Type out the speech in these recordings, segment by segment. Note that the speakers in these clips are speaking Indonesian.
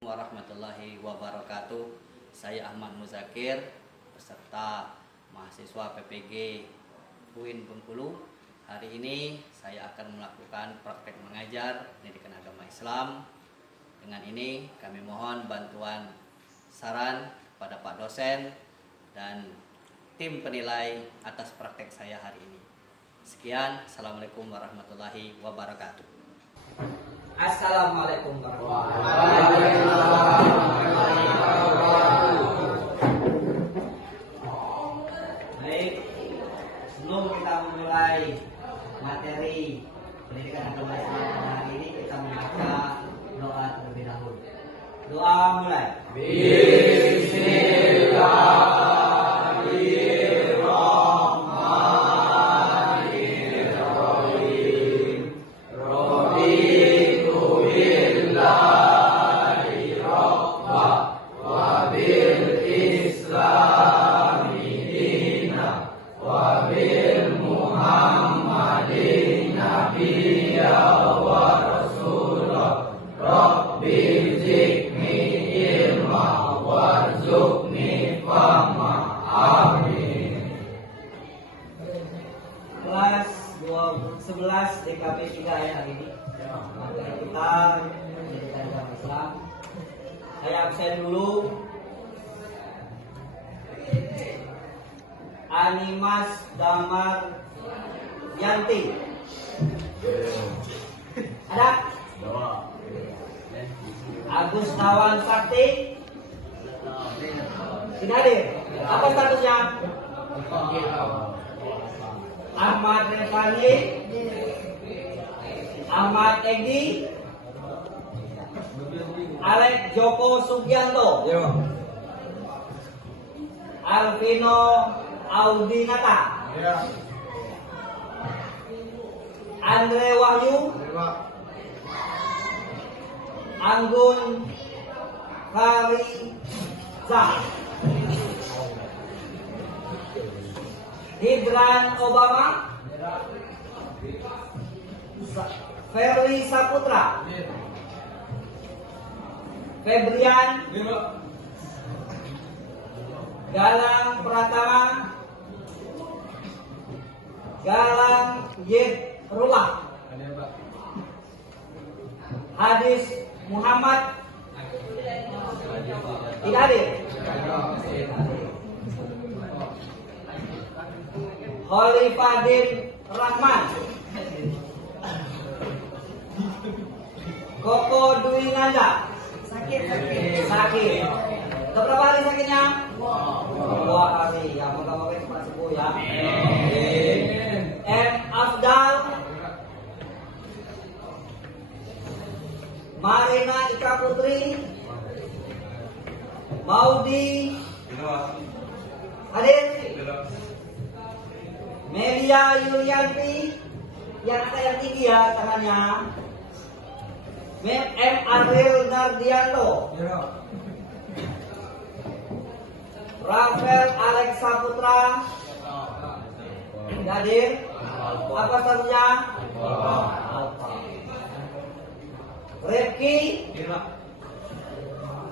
Warahmatullahi wabarakatuh. Saya Ahmad Muzakir beserta mahasiswa PPG UIN Bengkulu. Hari ini saya akan melakukan praktek mengajar pendidikan agama Islam. Dengan ini kami mohon bantuan saran pada Pak dosen dan tim penilai atas praktek saya hari ini. Sekian, Assalamualaikum warahmatullahi wabarakatuh. Assalamualaikum warahmatullahi wabarakatuh. Baik, sebelum kita memulai materi pendidikan agama Islam pada hari ini, kita membaca doa terlebih dahulu. Doa mulai. Kelas 11 DKP 3 ya hari ini. Materi kita pendidikan agama Islam. Saya absen dulu. Animas Damar Yanti. Ada? Agus Tawan Sakti. Tidak hadir. Apa statusnya? Ahmad Revani, Ahmad Egi, Alek Joko Sugianto, Alvino Audinata, Andre Wahyu, Anggun Fariza, Hidran Obama, Ferli Saputra, Febrian, Galang Pratama, Galang Yetrullah, Hadis Muhammad, tidak hadir. Khalifadin Rahman, Koko Dwi Nanda, sakit. Berapa hari sakitnya? 2 hari. Ya, moga-moga cepat sembuh ya. M. Afdal, Marina Ika Putri, Maudi, hadir. Melia Yulianti, yang ada yang tinggi ya tangannya. M. Ariel Nardianto, Rafael Alexa Putra, hadir. Apa statusnya? Repki,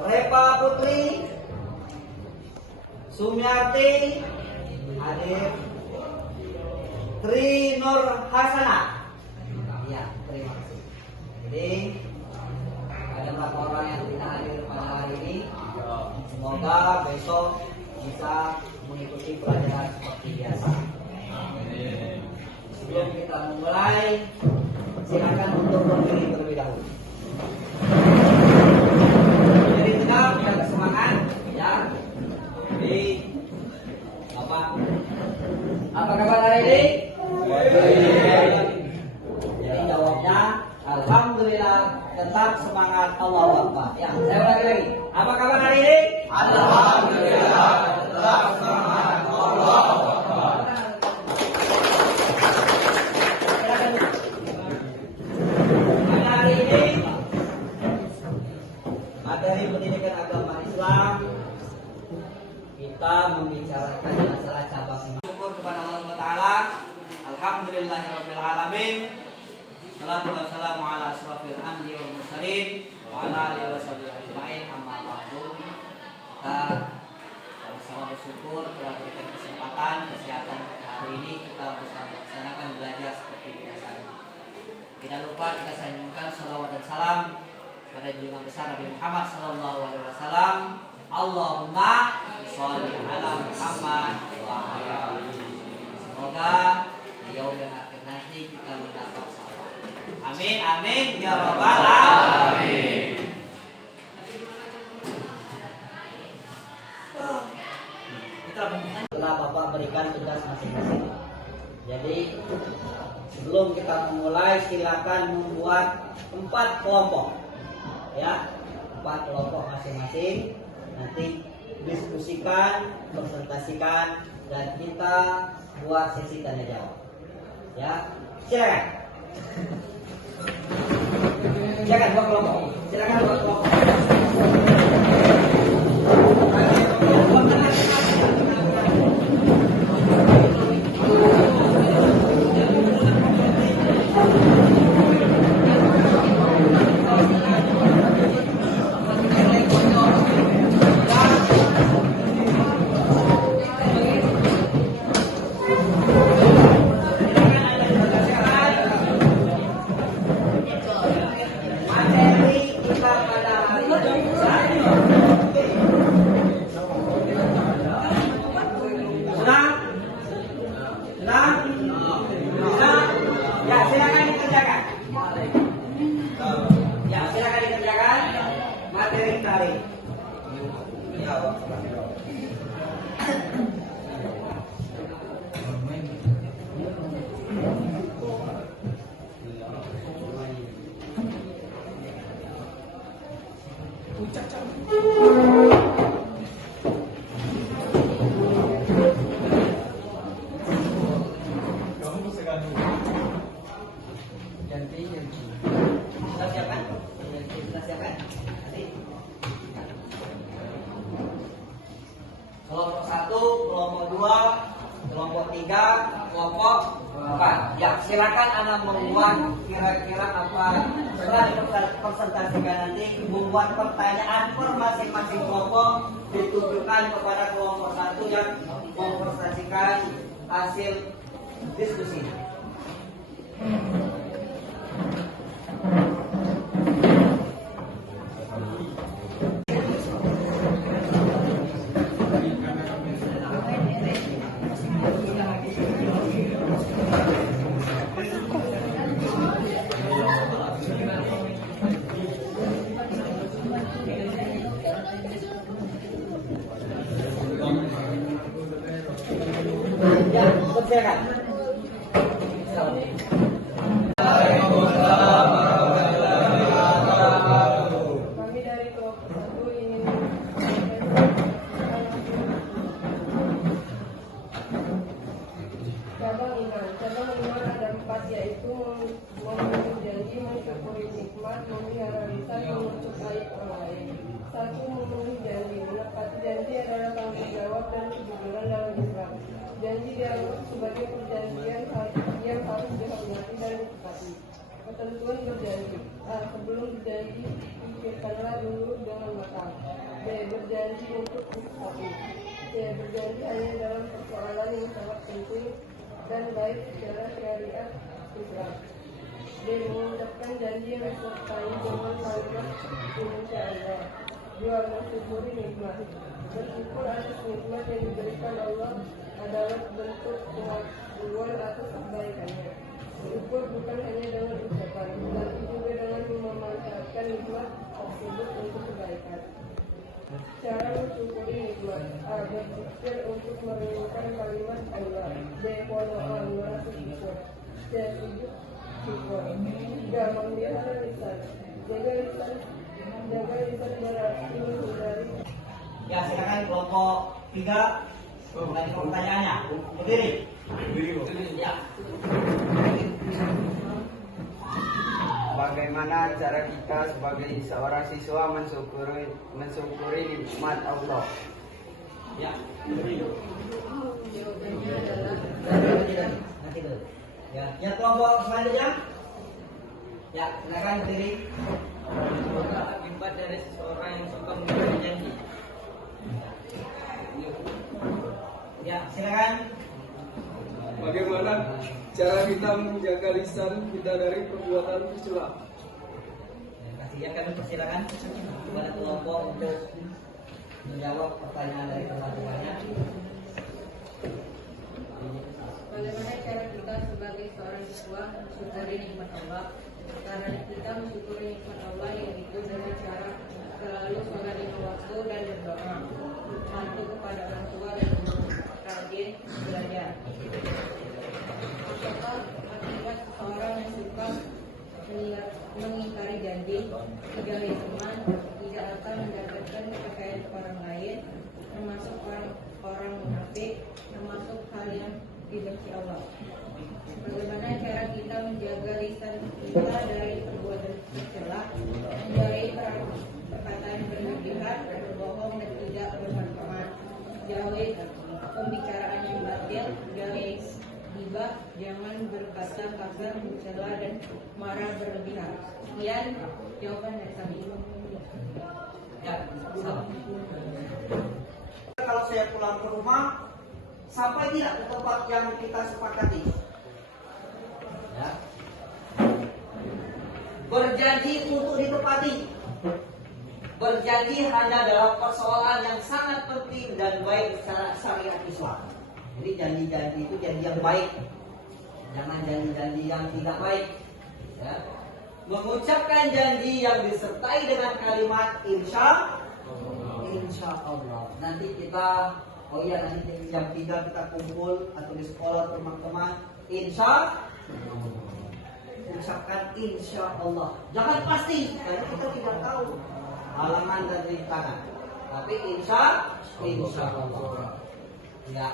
Repa Putri, Sumiarti, hadir. Tri Nur Hasana. Ya, terima kasih. Jadi ada beberapa orang yang tidak hadir pada hari ini. Semoga besok bisa mengikuti pelajaran seperti biasa. Sebelum kita memulai, silakan untuk berdiri terlebih dahulu. Jadi tetap jaga semangat, ya. Jadi apa kabar hari ini? Jadi jawabnya alhamdulillah, tetap semangat, Allahu Akbar. Ya, saya ulangi lagi. Apa kabar hari ini? Alhamdulillah, tetap semangat, Allahu Akbar. Pada hari ini materi pendidikan agama Islam kita membicarakan masalah cabang. Syukur kepada Allah Taala. Alhamdulillahirabbil alamin. Salatu wassalamu ala asrofil anbiya'i wal mursalin wa ala alihi wasallam. ajmain amma ba'du. Kita sama bersyukur telah berikan kesempatan kesehatan hari ini kita bisa melaksanakan belajar seperti biasa. Tidak lupa kita sanjungkan salawat dan salam pada junjungan besar Nabi Muhammad sallallahu alaihi wasallam. Allahumma sholli ala Muhammad wa ala alihi. Semoga di yaumil akhir nanti kita mendapat salam. Amin amin ya rabbal alamin. Telah Bapak berikan tugas masing-masing. Jadi sebelum kita memulai silakan membuat 4 kelompok. Ya, 4 kelompok masing-masing. Nanti diskusikan, presentasikan, dan kita buat sesi tanya jawab. Ya, silakan. Silakan buat kelompok. Silakan buat kelompok. Kelompok 1, kelompok 2, kelompok 3, kelompok 4. Ya, silakan Anda membuat kira-kira apa setelah presentasikan nanti membuat pertanyaan per masing-masing kelompok ditujukan kepada kelompok 1 yang mempresentasikan hasil diskusi. Ya, silakan. Kami dari kelompok 1 ingin cabang iman. Cabang iman ada 4, yaitu memenuhi janji, mensyukuri nikmat, memelihara lisan, mengucap aib orang lain. 1. Memenuhi janji. Menepati janji adalah tanggung jawab dan kejujuran dalam Islam. Janji dianggap sebagai perjanjian yang harus dihormati dan ditepati. Ketentuan berjanji. Sebelum berjanji, pikirkanlah dulu dengan matang. B. Berjanji untuk sesuatu. C. Berjanji hanya dalam persoalan yang sangat penting dan baik secara syariat Islam. D. Mengucapkan janji yang disertai dengan kalimat insya Allah. 2. Mensyukuri nikmat. Bersyukur atas nikmat yang diberikan Allah adalah bentuk pengakuan atas kebaikannya. Syukur bukan hanya dengan ucapan, tetapi juga dengan memanfaatkan nikmat tersebut untuk kebaikan. Cara mensyukuri nikmat. A. Berpikir untuk merenungkan kalimat Allah. B. Qano'ah, merasa syukur. C. Sujud syukur. 3. Memelihara lisan. Jaga lisan berarti menghindari. Ya, silakan kelompok 3 mulai pertanyaannya. Berdiri. Ya. Bagaimana cara kita sebagai seorang siswa mensyukuri nikmat Allah? Ya. Jawabannya adalah Nanti dulu. Ya, kelompok selanjutnya. Ya, silakan berdiri. Akibat dari seseorang yang suka mengingkari janji. Ya, silakan. Bagaimana cara kita menjaga lisan kita dari perbuatan tercela? Terima kasih. Ya, kami persilakan kepada kelompok untuk menjawab pertanyaan dari teman-temannya. Bagaimana cara kita sebagai seorang siswa mensyukuri nikmat Allah? Cara kita mensyukuri nikmat Allah yaitu dengan cara selalu sholat lima waktu dan berdoa, mantu kepada orang tua dan guru, rajin belajar. Apakah akibat seseorang yang suka mengingkari janji, menjauhi teman, tidak akan mendapatkan kepercayaan orang lain, termasuk orang munafik, termasuk hal yang dibenci Allah. Bagaimana cara kita menjaga lisan kita dari perbuatan tercela, menjauhi perkataan berlebihan, berbohong dan tidak bermanfaat, jauhi pembicaraan yang batil, jauhi ghibah, jangan berkata kasar, mencela dan marah berlebihan. Sekian jawaban dari kami. Ya, sama. Kalau saya pulang ke rumah, sampai tidak ke tempat yang kita sepakati. Ya. Berjanji untuk ditepati. Berjanji hanya dalam persoalan yang sangat penting dan baik secara syariat Islam. Jadi janji-janji itu janji yang baik. Jangan janji-janji yang tidak baik. Ya. Mengucapkan janji yang disertai dengan kalimat insya Allah. Nanti kita, oh iya, nanti jam 3 kita kumpul atau di sekolah teman-teman. Ucapkan insya Allah. Jangan pasti, karena kita tidak tahu halangan dan rintangan. Tapi insya Allah. Ya.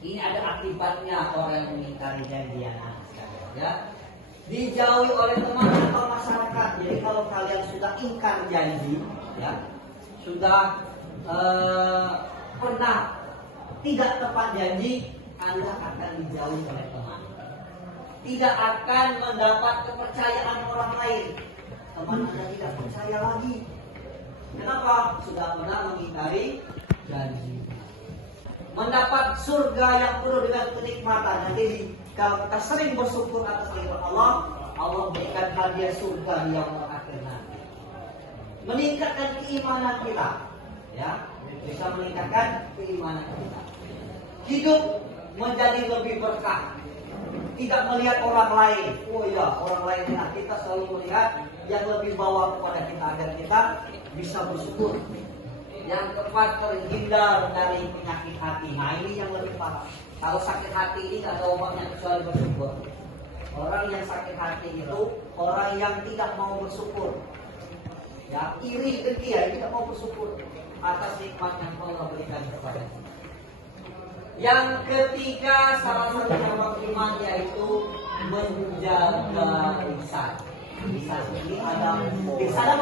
Ini ada akibatnya orang yang mengingkari janji ya. Dijauhi oleh teman atau masyarakat. Jadi kalau kalian sudah ingkar janji, ya, sudah pernah tidak tepat janji, Anda akan dijauhi oleh teman. Tidak akan mendapat kepercayaan orang lain. Teman Anda tidak percaya lagi. Kenapa? Sudah pernah mengingkari janji. Mendapat surga yang penuh dengan kenikmatan. Jadi kalau kita sering bersyukur atas nikmat Allah, Allah berikan hadiah surga yang berakhir nanti. Meningkatkan keimanan kita, ya, bisa meningkatkan keimanan kita. Hidup menjadi lebih berkah. Tidak melihat orang lain. Oh iya, orang lain. Nah, kita selalu melihat yang lebih bawah kepada kita agar kita bisa bersyukur. Yang keempat, terhindar dari penyakit hati. Nah, ini yang lebih parah. Kalau sakit hati ini tidak ada obatnya kecuali bersyukur. Orang yang sakit hati itu orang yang tidak mau bersyukur. Ya, iri dengki, ya, tidak mau bersyukur atas nikmat yang Allah berikan kepada kita. Yang ketiga, salah satu yang iman yaitu menjaga lisan. Lisan ini ada di sana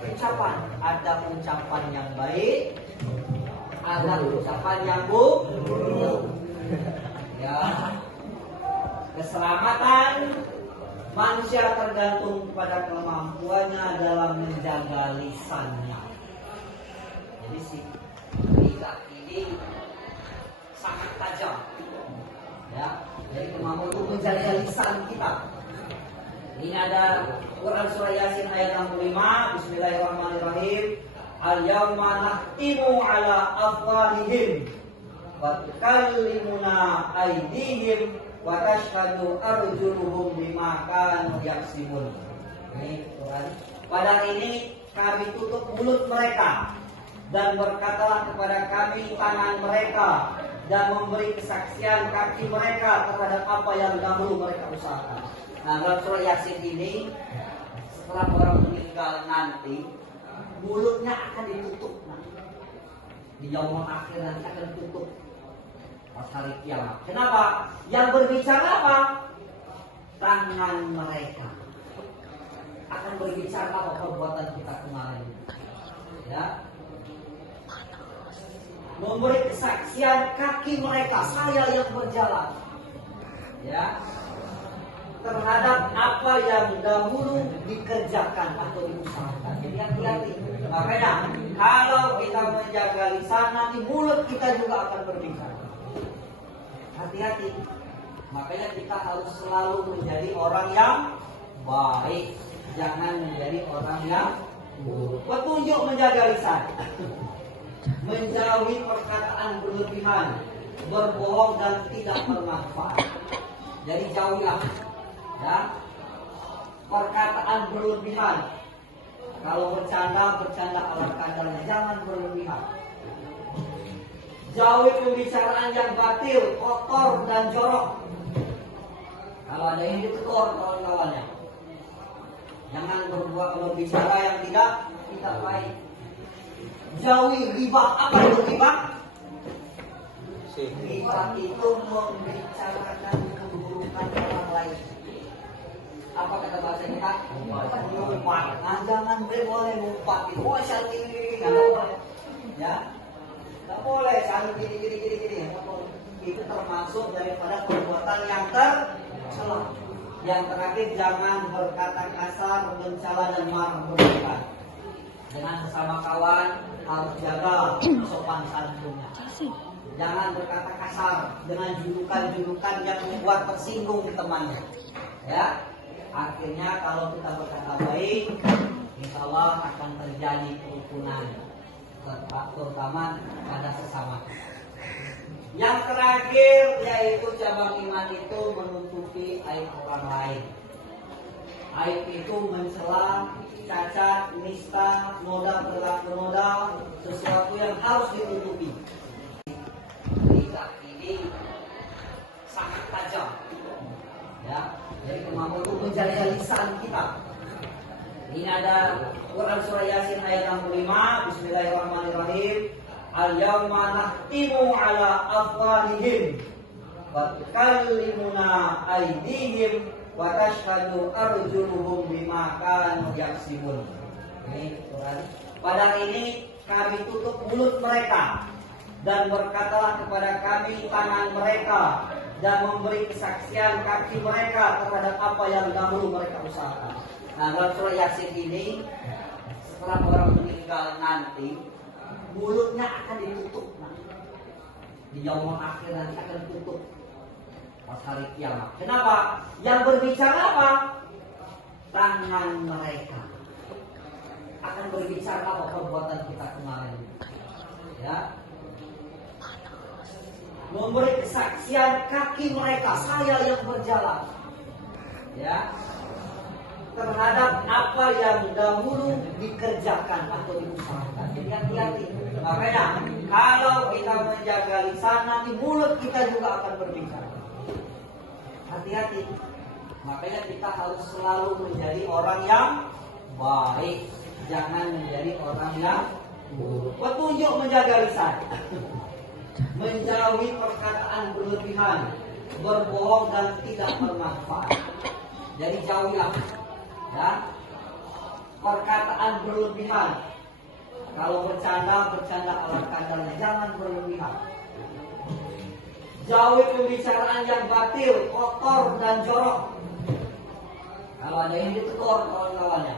ucapan, ada ucapan yang baik, ada ucapan yang buruk. Ya, keselamatan manusia tergantung pada kemampuannya dalam menjaga lisannya. Jadi si lidah ini sangat tajam. Ya, jadi kemampuan untuk menjaga lisan kita. Ini ada Quran surah Yasin ayat 65. Bismillahirrahmanirrahim. Al-yawma nahtimu ala afwahihim wa tukallimuna aydihim wa tashhadu arjuluhum bima kanu yaksibun. Ini Quran. Pada hari ini kami tutup mulut mereka dan berkatalah kepada kami tangan mereka dan memberi kesaksian kaki mereka terhadap apa yang dahulu mereka usahakan. Nah, dalam surah Yasin ini, setelah orang meninggal nanti, mulutnya akan ditutup. Di yaumul akhir nanti akan ditutup pas hari kiamat. Kenapa? Yang berbicara apa? Tangan mereka akan berbicara apa perbuatan kita kemarin. Ya. Memberi kesaksian kaki mereka, saya yang berjalan. Ya. terhadap apa yang dahulu dikerjakan atau diusahakan. Jadi hati-hati. Makanya kalau kita menjaga lisan, nanti mulut kita juga akan berbicara. Hati-hati. Makanya kita harus selalu menjadi orang yang baik, jangan menjadi orang yang buruk. Petunjuk menjaga lisan: menjauhi perkataan berlebihan, berbohong dan tidak bermanfaat. Jadi jauhilah ya perkataan berlebihan. Kalau bercanda ala kadarnya, jangan berlebihan. Jauhi pembicaraan yang batil, kotor dan jorok. Kalau ada yang ditegur kawan-kawannya, jangan berbicara yang tidak baik. Jauhi riba. Apa itu riba? Riba itu membicarakan keburukan orang lain. Apa kata bahasa kita? Mengumpat. Nah, jangan boleh mengumpat. Oh, saling ini nggak boleh. Ya, nggak boleh saling gini. Itu termasuk daripada perbuatan yang tercela. Yang terakhir, jangan berkata kasar, mencela dan marah berlebihan. Dengan sesama kawan harus jaga sopan santunnya. Jangan berkata kasar dengan julukan-julukan yang membuat tersinggung temannya. Ya, akhirnya kalau kita berkata baik, insya Allah akan terjadi kerukunan, terutama pada sesama. Yang terakhir yaitu cabang iman itu menutupi aib orang lain. Aib itu mencela, cacat, nista, noda, berlaku-noda, sesuatu yang harus ditutupi. Lidah ini sangat tajam, ya. Jadi kemampuan untuk menjaga lisan kita. Ini ada Quran surah Yasin ayat 65. Bismillahirrahmanirrahim. Al-yawma nahtimu ala afwahihim wa tukallimuna aydihim wa tashhadu arjuluhum bima kanu yaksibun. Ini Quran. Pada hari ini kami tutup mulut mereka dan berkatalah kepada kami tangan mereka, dan memberi kesaksian kaki mereka terhadap apa yang dahulu mereka usahakan. Nah, dalam surah Yasin ini, setelah orang meninggal nanti, mulutnya akan ditutup. Nah, di yaumul akhir nanti akan ditutup pas hari kiamat. Kenapa? Yang berbicara apa? Tangan mereka akan berbicara apa perbuatan kita kemarin. Ya, memberi kesaksian kaki mereka, saya yang berjalan, ya, terhadap apa yang dahulu dikerjakan atau diusahakan. Jadi hati-hati. Makanya kalau kita menjaga lisan, nanti mulut kita juga akan berbicara. Hati-hati. Makanya kita harus selalu menjadi orang yang baik, jangan menjadi orang yang buruk. Petunjuk menjaga lisan: menjauhi perkataan berlebihan, berbohong dan tidak bermanfaat. Jadi jauhilah ya perkataan berlebihan. Kalau bercanda ala kadarnya, jangan berlebihan. Jauhi pembicaraan yang batil, kotor dan jorok. Kalau ada yang ditegur kawan-kawannya,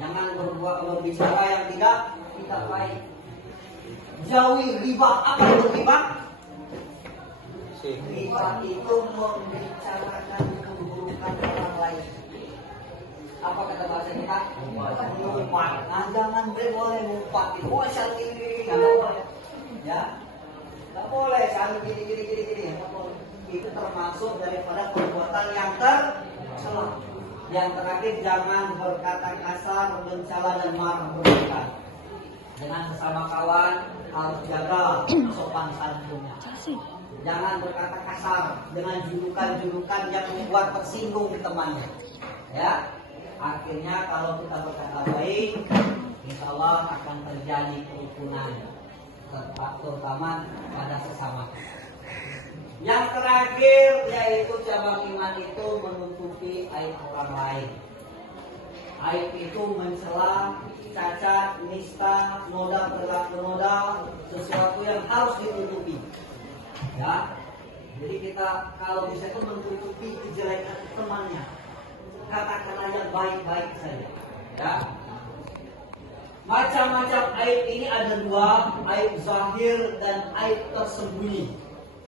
jangan berbicara yang tidak baik. Jauhi riba. Apa itu riba? Riba itu membicarakan keburukan orang lain. Apa kata bahasa kita? Mengumpat. Nah, jangan boleh mengumpat. Oh, saling ini nggak boleh. Ya, nggak boleh saling gini. Itu termasuk daripada perbuatan yang tercela. Yang terakhir, jangan berkata kasar, mencela dan marah berlebihan. Dengan sesama kawan harus jaga sopan santunnya. Jangan berkata kasar dengan julukan-julukan yang membuat tersinggung temannya. Ya, akhirnya kalau kita berkata baik, insya Allah akan terjadi kerukunan, terutama pada sesama. Yang terakhir yaitu cabang iman itu menutupi aib orang lain. Aib itu mencela, cacat, nista, noda, berlaku noda, sesuatu yang harus ditutupi. Ya, Jadi kita kalau bisa itu menutupi kejelekan temannya. Katakanlah yang baik-baik saja. Ya. Macam-macam aib ini ada dua, aib zahir dan aib tersembunyi.